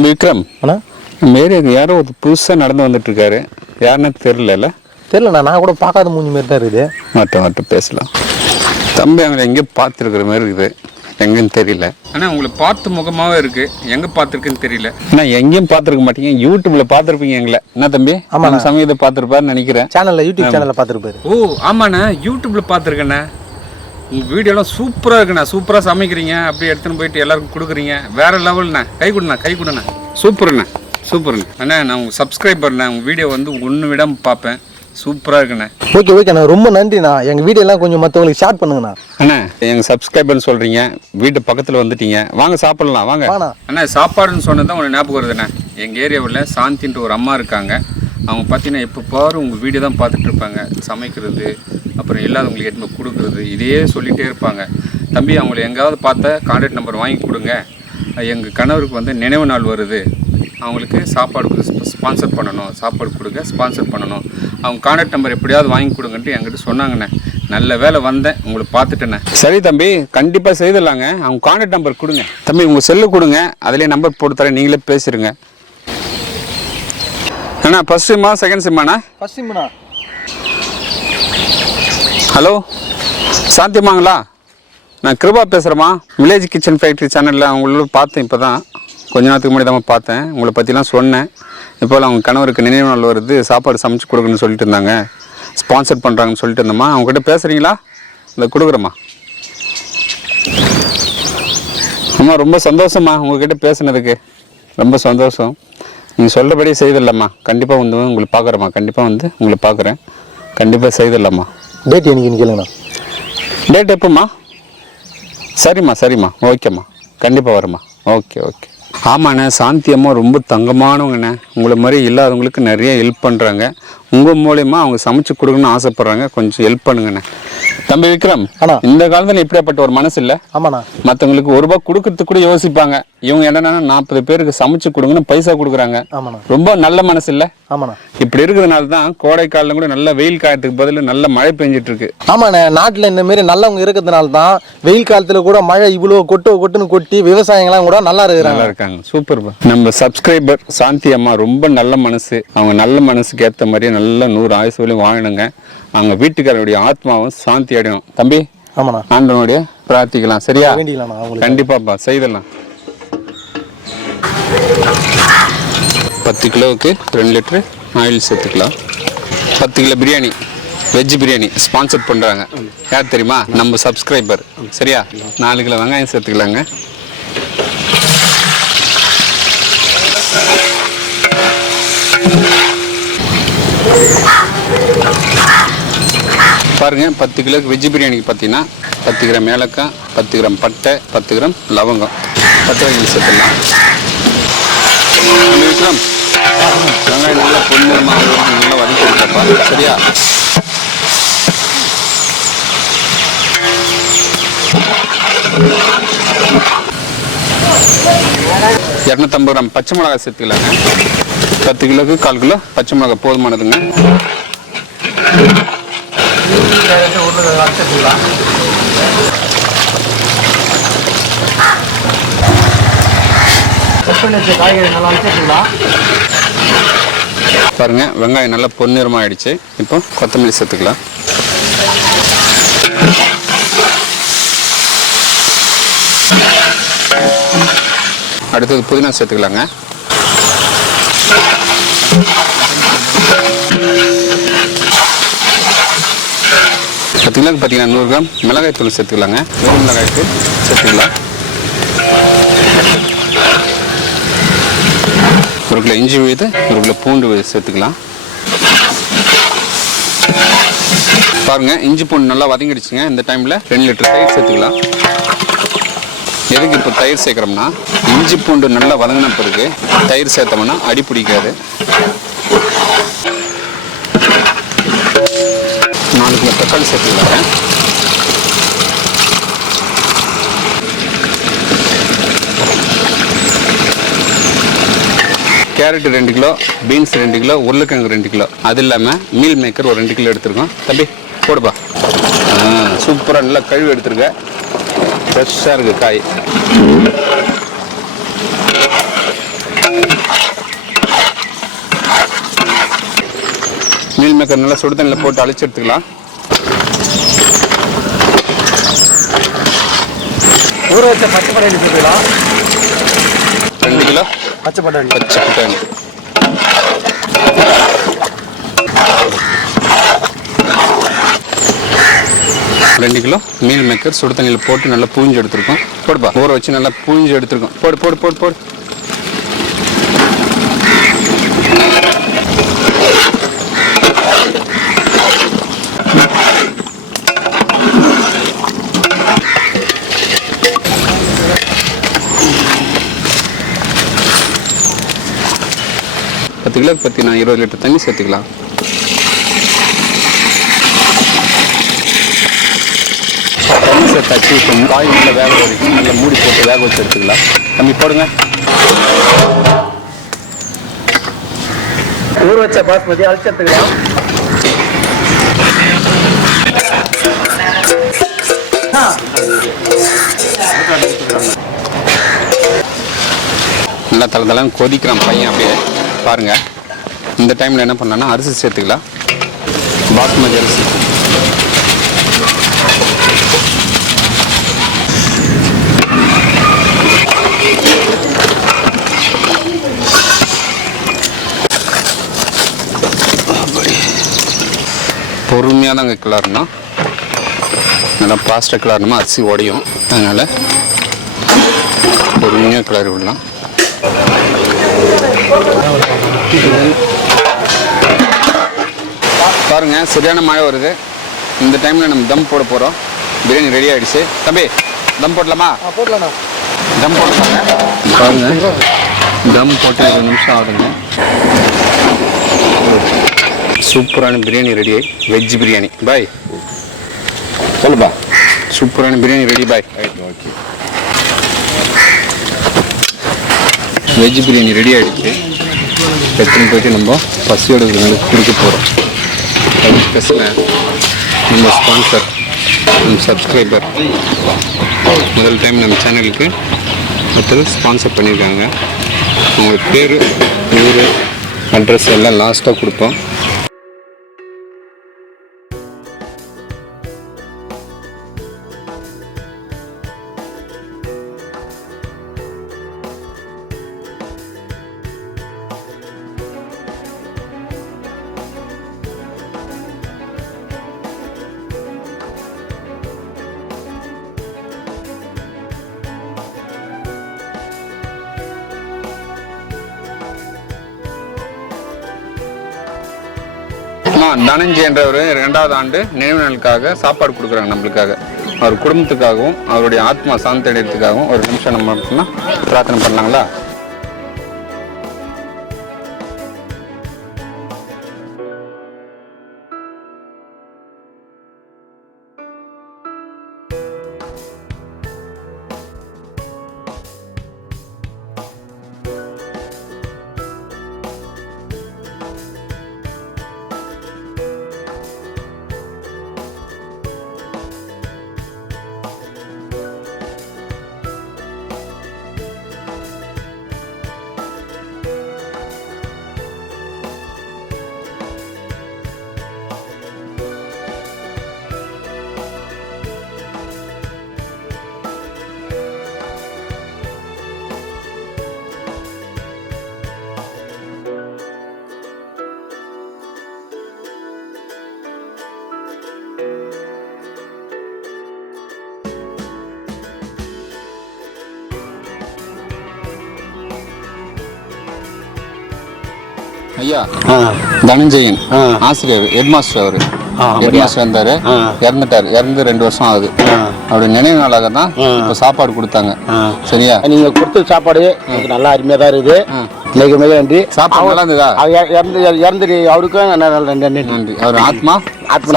தம்பி விக்ரம் அண்ணா மேரி யாரோ ஒரு புதுசாக நடந்து வந்துட்டு இருக்காரு. யாருன்னு தெரியல. தெரியலண்ணா, நான் கூட பார்க்காத மூஞ்சி மாதிரி தான் இருக்குது. மட்டும் பேசலாம். தம்பி அவங்க எங்கேயோ பார்த்துருக்குற மாதிரி இருக்குது, எங்கேன்னு தெரியல. ஆனால் உங்களை பார்த்து முகமாகவே இருக்கு, எங்கே பார்த்துருக்குன்னு தெரியல. ஆனால் எங்கேயும் பார்த்துருக்க மாட்டீங்க, யூடியூப்ல பார்த்துருப்பீங்க எங்களை. என்ன தம்பி? ஆமாம், சமயத்தை பார்த்துருப்பாருன்னு நினைக்கிறேன். யூடியூப் சேனலில் பார்த்துருப்பாரு. ஓ ஆமாண்ணா, யூடியூப்ல பார்த்துருக்கேண்ணா. உங்கள் வீடியோலாம் சூப்பராக இருக்குண்ணா. சூப்பராக சமைக்கிறீங்க, அப்படியே எடுத்துன்னு போயிட்டு எல்லாருக்கும் கொடுக்குறீங்க. வேற லெவல்ண்ணா. கை கொடுண்ணா. சூப்பர்ண்ணா. அண்ணா நான் உங்கள் சப்ஸ்கிரைபர்ண்ணா. உங்கள் வீடியோ வந்து ஒன்று விடாமல் பார்ப்பேன். சூப்பராக இருக்குண்ணா. ஓகேண்ணா, ரொம்ப நன்றிண்ணா. எங்கள் வீடியோலாம் கொஞ்சம் மற்றவங்களுக்கு ஷேர் பண்ணுங்கண்ணா. அண்ணா எங்கள் சப்ஸ்கிரைபர்னு சொல்கிறீங்க, வீட்டு பக்கத்தில் வந்துட்டீங்க, வாங்க சாப்பிட்லாம் வாங்க. அண்ணா சாப்பாடுன்னு சொன்னது தான் உங்களுக்கு ஞாபகம் வருதுண்ணா. எங்கள் ஏரியாவில் சாந்தின்ற ஒரு அம்மா இருக்காங்க. அவங்க பார்த்தீங்கன்னா எப்போ பாரு உங்கள் வீடியோ தான் பார்த்துட்டு இருப்பாங்க. சமைக்கிறது, அப்புறம் இல்லாதவங்களுக்கு எடுத்து கொடுக்குறது, இதே சொல்லிகிட்டே இருப்பாங்க. தம்பி அவங்களை எங்கேயாவது பார்த்தா கான்டாக்ட் நம்பர் வாங்கி கொடுங்க. எங்கள் கணவருக்கு வந்து நினைவு நாள் வருது, அவங்களுக்கு சாப்பாடு ஸ்பான்சர் பண்ணணும், சாப்பாடு கொடுங்க ஸ்பான்சர் பண்ணணும், அவங்க கான்டாக்ட் நம்பர் எப்படியாவது வாங்கி கொடுங்கன்ட்டு என்கிட்ட சொன்னாங்கண்ணே. நல்ல வேலை வந்தேன், உங்களை பார்த்துட்டேண்ணே. சரி தம்பி, கண்டிப்பாக செய்திடலாங்க. அவங்க கான்டாக்ட் நம்பர் கொடுங்க. தம்பி உங்கள் செல்லு கொடுங்க, அதிலே நம்பர் போட்டு தரேன், நீங்களே பேசிடுங்க. அண்ணா ஃபர்ஸ்ட் சிம்மா செகண்ட் சிம்மாண்ணா? ஃபர்ஸ்ட் சிம்ண்ணா. ஹலோ சாந்தியம்மாங்களா? நான் கிருபா பேசுகிறேம்மா. வில்லேஜ் கிச்சன் ஃபேக்ட்ரி சேனலில் அவங்கள பார்த்தேன். இப்போ தான் கொஞ்ச நேரத்துக்கு முன்னாடி தான் பார்த்தேன். உங்களை பற்றிலாம் சொன்னேன். இப்போலாம் அவங்க கணவருக்கு நினைவு நாள் வருது, சாப்பாடு சமைச்சு கொடுக்குன்னு சொல்லிட்டு இருந்தாங்க, ஸ்பான்சர் பண்ணுறாங்கன்னு சொல்லிட்டு இருந்தோம்மா. அவங்ககிட்ட பேசுகிறீங்களா? இந்த கொடுக்குறேம்மா. அம்மா ரொம்ப சந்தோஷம்மா உங்கள்கிட்ட பேசுனதுக்கு, ரொம்ப சந்தோஷம். நீங்கள் சொல்கிறபடியே செய்திடலாம்மா. கண்டிப்பாக வந்து உங்களை பார்க்குறேம்மா. கண்டிப்பாக வந்து உங்களை பார்க்குறேன். கண்டிப்பாக செய்திடலாம்மா. டேட் என்னைக்கு கேளுங்கண்ணா. டேட் எப்போம்மா? சரிம்மா ஓகேம்மா, கண்டிப்பாக வரேம்மா. ஓகே. ஆமாண்ணே, சாந்தி அம்மா ரொம்ப தங்கமானவங்கண்ணே. உங்களை மாதிரி இல்லாதவங்களுக்கு நிறைய ஹெல்ப் பண்ணுறாங்க. உங்கள் மூலயமா அவங்க சமைச்சு கொடுக்கணும்னு ஆசைப்பட்றாங்க. கொஞ்சம் ஹெல்ப் பண்ணுங்கண்ணே. தம்பி விக்ரம், இந்த காலத்தில் இப்படியாப்பட்ட ஒரு மனசு இல்லை. ஆமாண்ணா. மற்றவங்களுக்கு ஒரு ரூபாய் கொடுக்கறதுக்கு கூட யோசிப்பாங்க. இவங்க என்னன்னா 40 பேருக்கு சமைச்சு கொடுங்கன்னு பைசா கொடுக்குறாங்க. ரொம்ப நல்ல மனசு இல்லை. ஆமாண்ணா. இப்படி இருக்கிறதுனால தான் கோடை காலம் கூட நல்ல வெயில் காலத்துக்கு பதில் நல்ல மழை பெஞ்சிட்டு இருக்கு. ஆமாண்ணே, நாட்டில் இந்த மாதிரி நல்லவங்க இருக்கிறதுனால தான் வெயில் காலத்தில் கூட மழை இவ்வளோ கொட்டுன்னு கொட்டி விவசாயங்கள்லாம் கூட நல்லா இருக்காங்க. சூப்பர். நம்ம சப்ஸ்கிரைபர் சாந்தி அம்மா ரொம்ப நல்ல மனசு. அவங்க நல்ல மனசுக்கு ஏற்ற மாதிரியே நல்ல 100 ஆயுசு வரையும் வாழணுங்க. அவங்க வீட்டுக்காரருடைய ஆத்மாவும் சாந்தி அடையணும். தம்பி ஆண்டவனுடைய பிரார்த்திக்கலாம். சரியா? கண்டிப்பாப்பா செய்தலாம். 10 கிலோவுக்கு 2 லிட்டரு ஆயில் சேர்த்துக்கலாம். 10 kilo biryani, veg biryani sponsor பண்ணுறாங்க. யார் தெரியுமா? நம்ம சப்ஸ்கிரைபர். சரியா? 4 கிலோ வெங்காயம் சேர்த்துக்கலாங்க. பாருங்க, 10 கிலோக்கு வெஜ் பிரியாணிக்கு பார்த்தீங்கன்னா 10 கிராம் ஏலக்காய், 10 கிராம் பட்டை, 10 கிராம் லவங்கம், 10 வகைகள் சேர்த்துடலாம். விக்ரம் வெங்காயம் நல்லா பொன்னிறமாக நல்லா வதக்கி கொடுத்தப்பா. சரியா? $250 கிராம் பச்சை மிளகாய் சேர்த்துக்கலாங்க. 10 கிலோக்கு 1/4 கிலோ பச்சை மிளகாய் போதுமானதுங்க. பாருங்க, வெங்காயம் நல்லா பொன்னிறமாக ஆயிடுச்சு. இப்போ கொத்தமல்லி சேர்த்துக்கலாம். அடுத்தது புதினா சேர்த்துக்கலாங்க. பார்த்தீங்கன்னா 100 கிராம் மிளகாய் தூள் சேர்த்துக்கலாங்க. வெறும் மிளகாய்க்கு சேர்த்துக்கலாம். 1 கிலோ இஞ்சி விழுது, 1 கிலோ பூண்டு சேர்த்துக்கலாம். பாருங்க, இஞ்சி பூண்டு நல்லா வதங்கிடுச்சுங்க. இந்த டைமில் 2 லிட்டர் தயிர் சேர்த்துக்கலாம். எதுக்கு இப்போ தயிர் சேர்க்குறோம்னா, இஞ்சி பூண்டு நல்லா வதங்கின பிறகு தயிர் சேர்த்தோம்னா அடி பிடிக்காது. 4 கிலோ தக்காளி சேர்த்துக்கலாங்க. கேரட் 2 கிலோ, பீன்ஸ் 2 கிலோ, உருளைக்கிழங்கு 2 கிலோ, அது இல்லாமல் மீல் மேக்கர் ஒரு 2 கிலோ எடுத்துருக்கோம். தம்பி போடுப்பா. சூப்பராக நல்லா கழுவி எடுத்துருக்க. ஃப்ரெஷ்ஷாக இருக்குது காய். மேக்கர் நல்லா சுடு தண்ணியில் போட்டு அழிச்சு எடுத்துக்கலாம். ஊற வச்ச பச்சை பட்டாணி சேர்த்துக்கலாம். 2 கிலோ பச்சை பட்டாணி. 2 கிலோ மீல் மேக்கர் சுடு தண்ணியில் போட்டு நல்லா பூஞ்சி எடுத்துருக்கோம். போடுப்பா. ஊற வச்சு நல்லா பூஞ்சி எடுத்துருக்கோம். போடு போடு போடு போடு. கிலோக்கு பற்றி நான் 20 லிட்டர் தண்ணி சேர்த்துக்கலாம். தண்ணி சேர்த்தாச்சு. இப்போ காய் நல்லா வேக வரைக்கும் நல்லா மூடி போட்டு வேக வச்சு எடுத்துக்கலாம். தண்ணி போடுங்க. ஊற வச்ச பாஸ்மதி அரைச்சி எடுத்துக்கலாம். நல்லா தலை கொதிக்கிறான் பையன் அப்படியே பாருங்க. இந்த டைமில் என்ன பண்ணலாம்னா அரிசி சேர்த்துக்கலாம். பாஸ்மதி அரிசி. பொறுமையாக தாங்க கிளறணும். நல்லா பாஸ்ட்டாக கிளறணுமா அரிசி உடையும். அதனால் பொறுமையாக கிளறி விடலாம். பாருங்க சரியான மழை வருது. இந்த டைமில் நம்ம தம் போட போகிறோம். பிரியாணி ரெடி ஆகிடுச்சு. தம்பி தம் போடலாமா? போடலாம். தம் போடலாங்க. பாருங்க தம் போட்டு 20 நிமிஷம் ஆகுதுங்க. சூப்பரான பிரியாணி ரெடி. வெஜ் பிரியாணி பாய். சொல்லுப்பா. சூப்பரான பிரியாணி ரெடி பாய். ஓகே. வெஜ் பிரியாணி ரெடி ஆகிடுச்சு. எடுத்துன்னு போயிட்டு நம்ம பசியோட கொடுக்க போகிறோம். நம்ம ஸ்பான்சர், நம்ம சப்ஸ்கிரைபர் முதல் டைம் நம்ம சேனலுக்கு ஒருத்தர் ஸ்பான்சர் பண்ணியிருக்காங்க. அவங்க பேர், ஊர், அட்ரஸ் எல்லாம் லாஸ்ட்டாக கொடுப்போம். தனஞ்சய் என்றவர் 2வது ஆண்டு நினைவு நாளுக்காக சாப்பாடு கொடுக்குறாங்க நம்மளுக்காக. அவர் குடும்பத்துக்காகவும் அவருடைய ஆத்மா சாந்தி அடைகிறதுக்காகவும் ஒரு நிமிஷம் நம்ம பிரார்த்தனை பண்ணலாங்களா? ஐயா தனஞ்சயன் ஆசிரியர், ஹெட் மாஸ்டர். அவர் ஹெட் மாஸ்டர் இருந்தாரு, இறந்துட்டாரு. இறந்து 2 வருஷம் ஆகுது. அவருடைய நினைவு நாளாக தான் இப்போ சாப்பாடு கொடுத்தாங்க. சரியா? நீங்க கொடுத்த சாப்பாடு நல்லா அருமையா தான் இருக்குது. மிக மிக நன்றி. சாப்பாடு நல்லா இருந்ததா? இறந்து அவருக்கும் நன்றி. அவர் ஆத்மா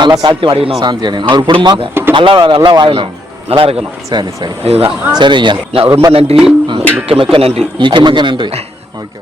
நல்லா சாந்தி அடையணும். சாந்தி அடையணும். அவர் குடும்பம் நல்லா வாழணும், நல்லா இருக்கணும். சரி சரி, இதுதான். சரி ஐயா, ரொம்ப நன்றி. மிக்க மிக்க நன்றி. மிக்க மிக்க நன்றி. ஓகே.